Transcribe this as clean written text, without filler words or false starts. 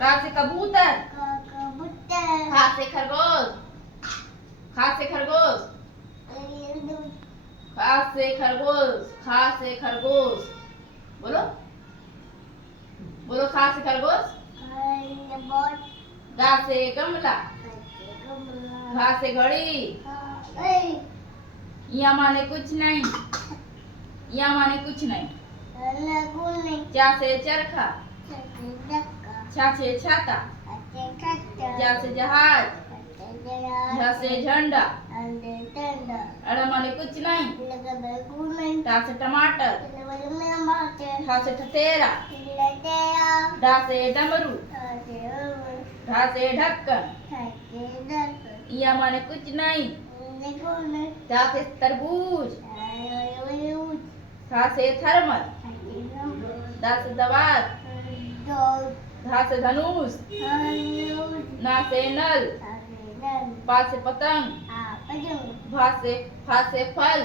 का से कबूतर, कबूतर, खा से खरगोश, खा से खरगोश, खा से खरगोश, खा से खरगोश। बोलो बोलो, खा से खरगोश। गा से गमला, घा से घड़ी। यहाँ माने कुछ नहीं, यहाँ माने कुछ नहीं। चा से चरखा, छा से छाता, जा से जहाज, झ से झंडा। अड़ा माने कुछ नहीं। टा से टमाटर, ठा से ठठेरा, डा से डमरू, ढा से ढक्कन। या माने कुछ नहीं। ता से तरबूज, था से थर्मस, दा से दवात, धा से धनुष, ना से नल, पा से पतंग, फा से फल।